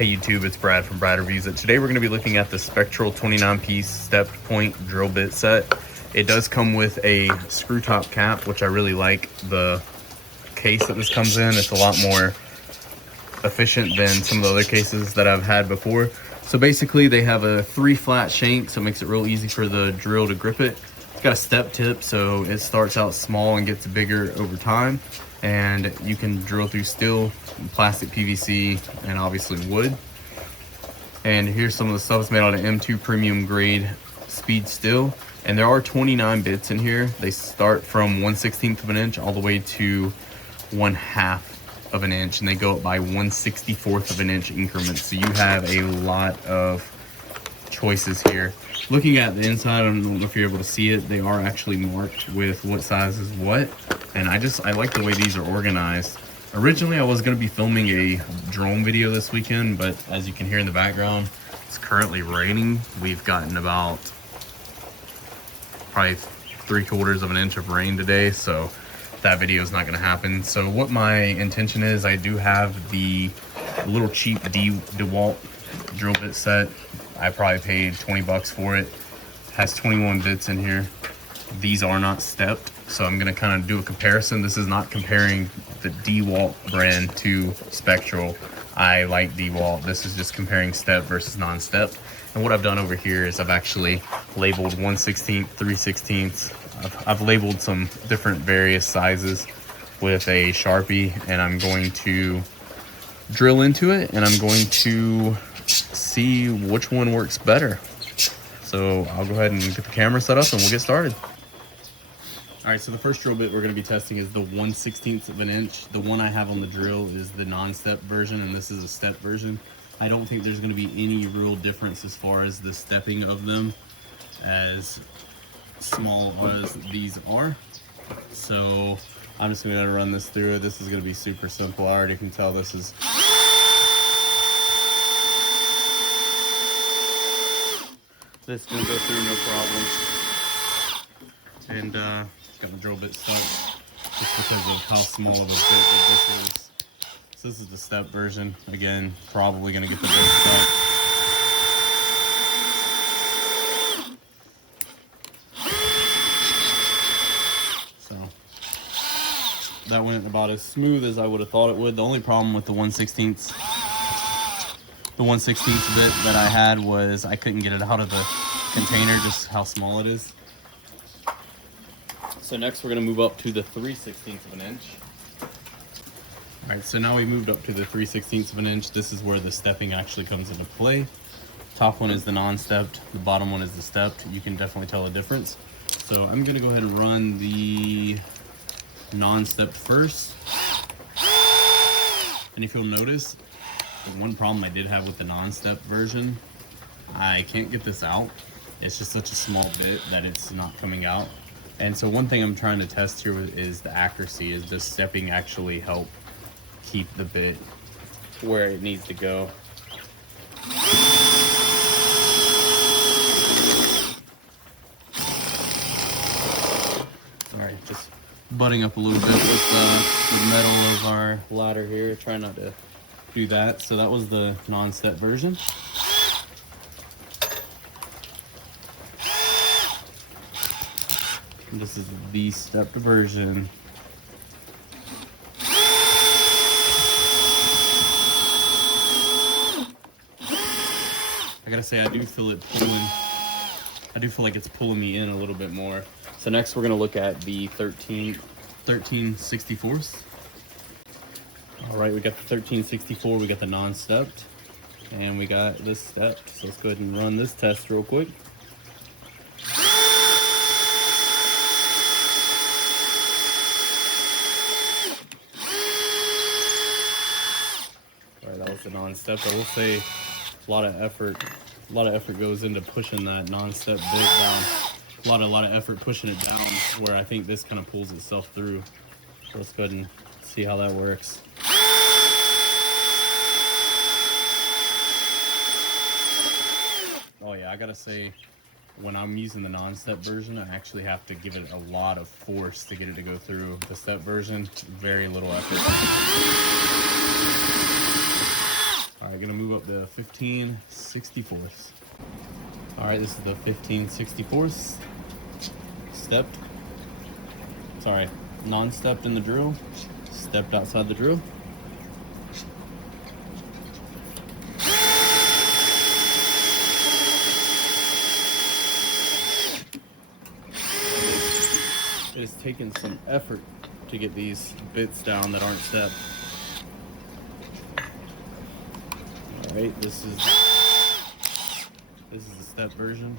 Hey YouTube, it's Brad from Brad Reviews It. Today we're going to be looking at the Spectral 29-piece stepped point drill bit set. It does come with a screw top cap, which I really like the case that this comes in. It's a lot more efficient than some of the other cases that I've had before. So basically they have a 3 flat shank, so it makes it real easy for the drill to grip it. It's got a step tip, so it starts out small and gets bigger over time. And you can drill through steel, plastic, PVC, and obviously wood. And here's some of the stuff. It's made out of M2 premium grade speed steel. And there are 29 bits in here. They start from 1/16 of an inch all the way to 1/2 of an inch, and they go up by 1/64 of an inch increments. So you have a lot of choices here. Looking at the inside, I don't know if you're able to see it, they are actually marked with what size is what. And I like the way these are organized. Originally I was going to be filming a drone video this weekend, but as you can hear in the background, it's currently raining. We've gotten about probably 3/4 of an inch of rain today, so that video is not going to happen. So what my intention is, I do have the little cheap DeWalt drill bit set. I probably paid 20 bucks for it. It has 21 bits in here. These are not stepped, so I'm going to kind of do a comparison. This is not comparing the DeWalt brand to Spectral. I like DeWalt. This is just comparing step versus non-step. And what I've done over here is I've actually labeled 1/16, 3/16. I've labeled some different various sizes with a Sharpie, and I'm going to drill into it, and I'm going to see which one works better. So I'll go ahead and get the camera set up and we'll get started. All right, so the first drill bit we're going to be testing is the 1/16 of an inch. The one I have on the drill is the non-step version, and this is a step version. I don't think there's going to be any real difference as far as the stepping of them, as small as these are. So I'm just going to run this through. This is going to be super simple. I already can tell this is... This can go through no problem. And got the drill bit stuck just because of how small of a bit this is. So this is the step version. Again, probably gonna get the bit stuck. So that went about as smooth as I would have thought it would. The only problem with the 1/16 bit that I had was I couldn't get it out of the container, just how small it is. So next we're going to move up to the 3/16 of an inch. All right, so now we moved up to the 3/16 of an inch. This is where the stepping actually comes into play. Top one is the non-stepped, the bottom one is the stepped. You can definitely tell a difference. So I'm going to go ahead and run the non-stepped first. And if you'll notice, the one problem I did have with the non-step version, I can't get this out. It's just such a small bit that it's not coming out. And so one thing I'm trying to test here is the accuracy. Is does stepping actually help keep the bit where it needs to go? Sorry, just butting up a little bit with the metal of our ladder here. Try not to do that. So that was the non-step version. This is the stepped version. I gotta say, I do feel it pulling. I do feel like it's pulling me in a little bit more. So next we're gonna look at the 13/64. All right, we got the 13/64, we got the non-stepped, and we got this stepped. So let's go ahead and run this test real quick. That was the non-step. I will say a lot of effort goes into pushing that non-step bit down. A lot of effort pushing it down, where I think this kind of pulls itself through. So let's go ahead and see how that works. Oh yeah, I gotta say, when I'm using the non-step version, I actually have to give it a lot of force to get it to go through. The step version, very little effort. All right, gonna move up to 15/64. All right, this is the 15/64 stepped. Sorry, non-stepped in the drill, stepped outside the drill. It has taken some effort to get these bits down that aren't stepped. All right, this is the step version.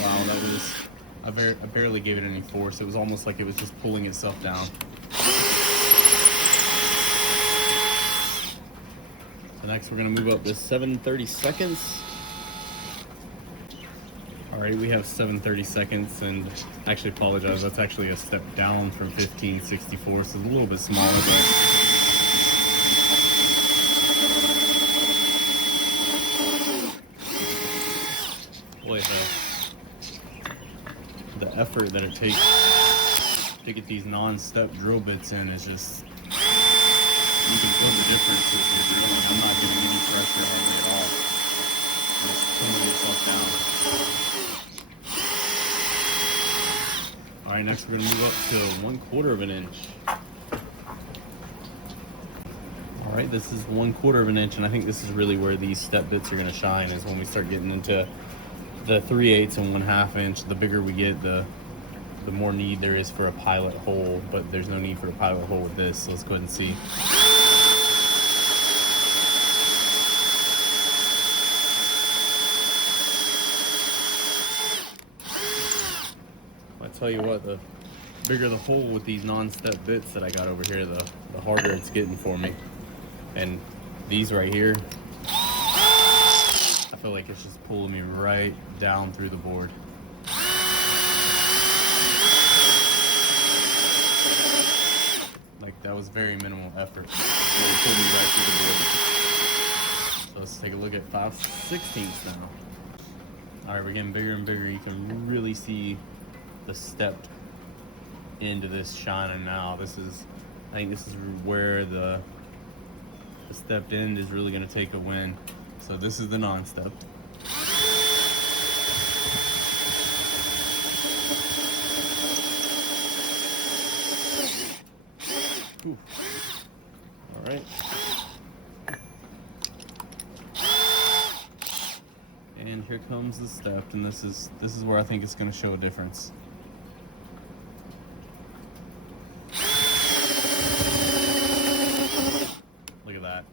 Wow, that was, I barely gave it any force. It was almost like it was just pulling itself down. So next we're gonna move up to 7/32. All right, we have 7/32, and I actually apologize. That's actually a step down from 15/64, so it's a little bit smaller, but boy, the effort that it takes to get these non-step drill bits in is just, you can feel the difference. I'm not getting any pressure hardly at all. Just pulling itself down. All right, next we're gonna move up to 1/4 of an inch. All right, this is 1/4 of an inch, and I think this is really where these step bits are gonna shine, is when we start getting into the 3/8 and 1/2 inch. The bigger we get, the more need there is for a pilot hole, but there's no need for a pilot hole with this, so let's go ahead and see. I tell you what, the bigger the hole with these non-step bits that I got over here, the harder it's getting for me. And these right here, I feel like it's just pulling me right down through the board. Like, that was very minimal effort. It pulled me right through the board. So let's take a look at 5/16 now. All right, we're getting bigger and bigger. You can really see the stepped into this shining now. I think this is where the stepped end is really going to take a win. So this is the non-stepped. Ooh. All right. And here comes the stepped, and this is where I think it's going to show a difference. Look at that.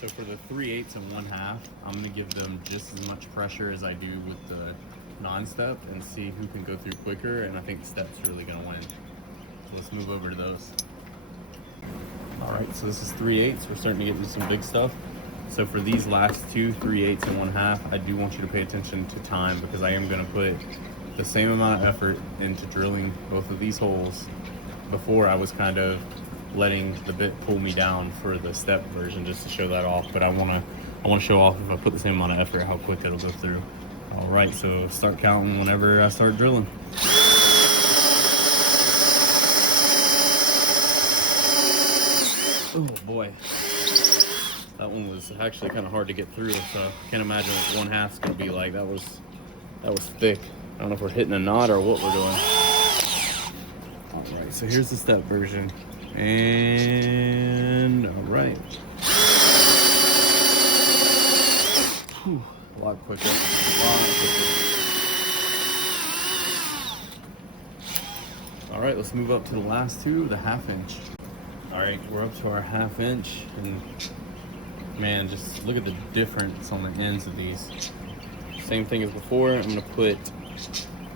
So for the 3/8 and 1/2, I'm going to give them just as much pressure as I do with the non-step and see who can go through quicker, and I think the step's really going to win. So let's move over to those. All right, so this is 3/8. We're starting to get into some big stuff. So for these last two 3/8 and 1/2, I do want you to pay attention to time, because I am going to put the same amount of effort into drilling both of these holes. Before, I was kind of letting the bit pull me down for the step version just to show that off, but I want to show off, if I put the same amount of effort, how quick it'll go through. All right, so start counting whenever I start drilling. Oh boy, that one was actually kind of hard to get through, so I can't imagine what 1/2 is going to be like. That was thick. I don't know if we're hitting a knot or what we're doing. All right, so here's the step version, and all right. Whew, a lot quicker. All right, let's move up to the last two, the 1/2 inch. All right, we're up to our 1/2 inch, and man, just look at the difference on the ends of these. Same thing as before, I'm gonna put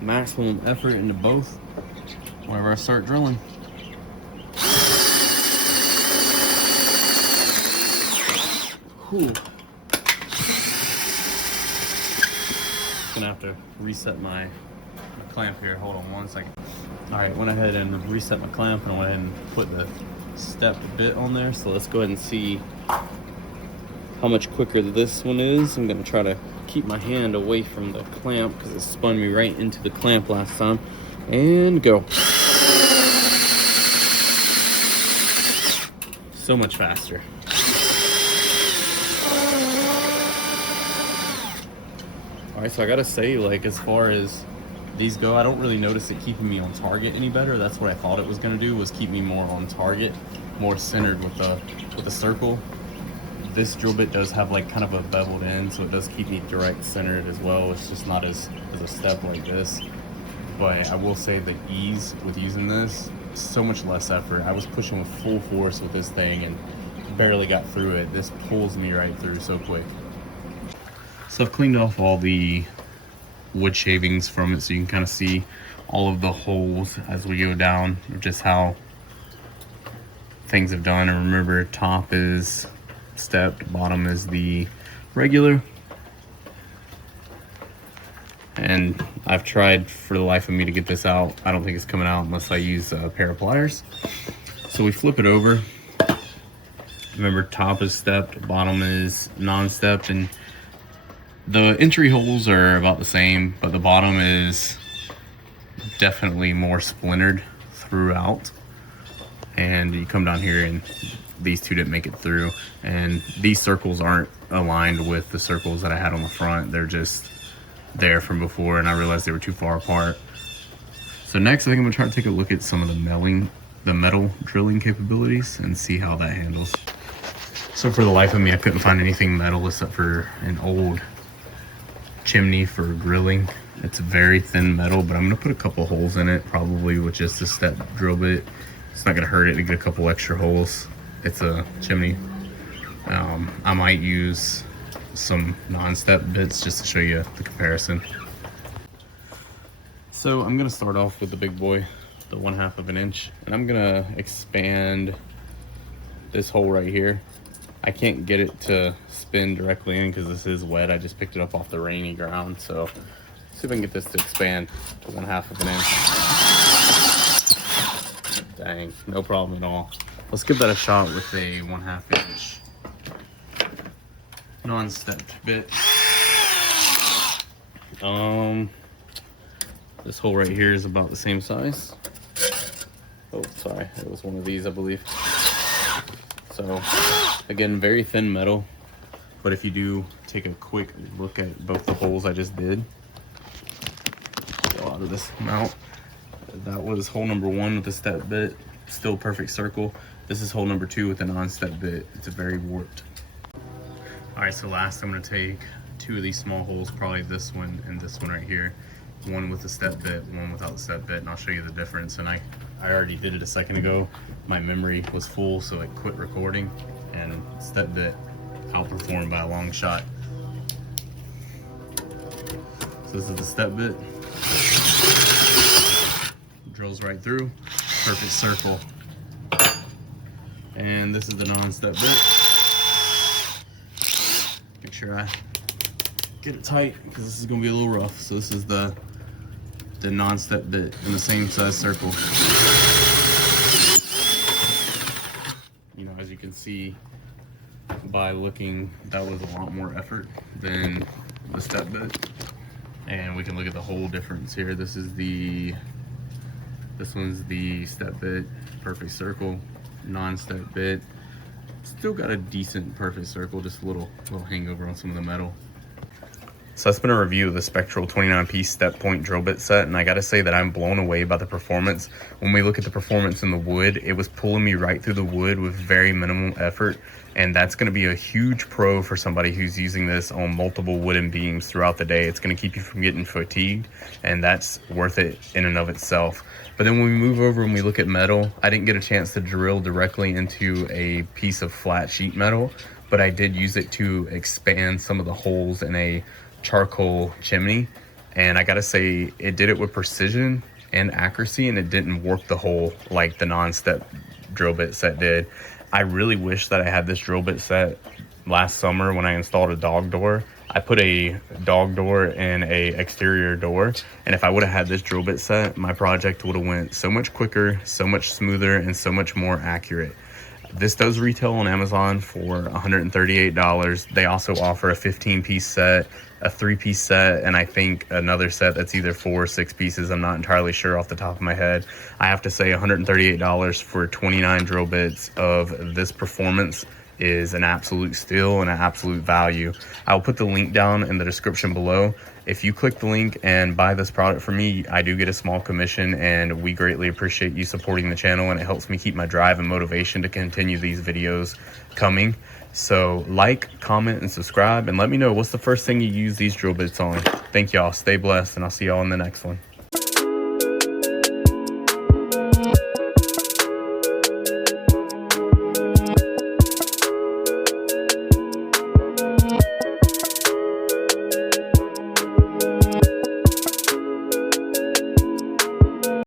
maximum effort into both whenever I start drilling. Whew. Gonna have to reset my clamp here. Hold on one second. All right, went ahead and reset my clamp, and I went ahead and put the stepped bit on there. So let's go ahead and see how much quicker this one is. I'm gonna try to keep my hand away from the clamp because it spun me right into the clamp last time. And go. So much faster. All right, so I gotta say, like, as far as these go, I don't really notice it keeping me on target any better. That's what I thought it was gonna do, was keep me more on target, more centered with the circle. This drill bit does have like kind of a beveled end, so it does keep me direct centered as well. It's just not as a step like this. But I will say the ease with using this, so much less effort. I was pushing with full force with this thing and barely got through it. This pulls me right through so quick. So I've cleaned off all the wood shavings from it so you can kind of see all of the holes as we go down, just how things have done. And remember, top is stepped, bottom is the regular. And I've tried for the life of me to get this out. I don't think it's coming out unless I use a pair of pliers. So we flip it over. Remember, top is stepped, bottom is non-stepped, and the entry holes are about the same, but the bottom is definitely more splintered throughout. And you come down here and these two didn't make it through. And these circles aren't aligned with the circles that I had on the front. They're just there from before, and I realized they were too far apart. So next, I think I'm gonna try to take a look at some of the metal drilling capabilities and see how that handles. So for the life of me, I couldn't find anything metal except for an old chimney for grilling. It's very thin metal, but I'm gonna put a couple holes in it, probably with just a step drill bit. It's not gonna hurt it to get a couple extra holes. It's a chimney. I might use some non-step bits just to show you the comparison. So I'm gonna start off with the big boy, the 1/2 of an inch, and I'm gonna expand this hole right here. I can't get it to spin directly in because this is wet. I just picked it up off the rainy ground. So see if I can get this to expand to 1/2 of an inch. Dang, no problem at all. Let's give that a shot with a 1/2 inch non-stepped bit. This hole right here is about the same size. Oh, sorry, it was one of these, I believe. So again, very thin metal, but if you do take a quick look at both the holes I just did, go out of this mount. That was hole number 1 with the step bit, still perfect circle. This is hole number 2 with the non-step bit. It's very warped. All right, so last I'm gonna take 2 of these small holes, probably this one and this one right here. One with the step bit, one without the step bit, and I'll show you the difference. And I already did it a second ago. My memory was full, so I quit recording, and step bit outperformed by a long shot. So this is the step bit. Drills right through, perfect circle. And this is the non-step bit. Make sure I get it tight because this is gonna be a little rough. So this is the non-step bit in the same size circle. You know, as you can see by looking, that was a lot more effort than the step bit. And we can look at the whole difference here. This one's the step bit, perfect circle, non-step bit. Still got a decent perfect circle, just a little hangover on some of the metal. So that's been a review of the Spectral 29-piece step point drill bit set, and I gotta say that I'm blown away by the performance. When we look at the performance in the wood, it was pulling me right through the wood with very minimal effort, and that's gonna be a huge pro for somebody who's using this on multiple wooden beams throughout the day. It's gonna keep you from getting fatigued, and that's worth it in and of itself. But then when we move over and we look at metal, I didn't get a chance to drill directly into a piece of flat sheet metal, but I did use it to expand some of the holes in a charcoal chimney, and I gotta say it did it with precision and accuracy, and it didn't warp the hole like the non-step drill bit set did. I really wish that I had this drill bit set last summer when I installed a dog door. I put a dog door in a exterior door, and if I would have had this drill bit set, my project would have went so much quicker, so much smoother, and so much more accurate. This does retail on Amazon for $138. They also offer a 15-piece set, a 3-piece set, and I think another set that's either 4 or 6 pieces. I'm not entirely sure off the top of my head. I have to say $138 for 29 drill bits of this performance is an absolute steal and an absolute value. I'll put the link down in the description below. If you click the link and buy this product from me, I do get a small commission, and we greatly appreciate you supporting the channel, and it helps me keep my drive and motivation to continue these videos coming. So like, comment, and subscribe, and let me know what's the first thing you use these drill bits on. Thank y'all. Stay blessed, and I'll see y'all in the next one.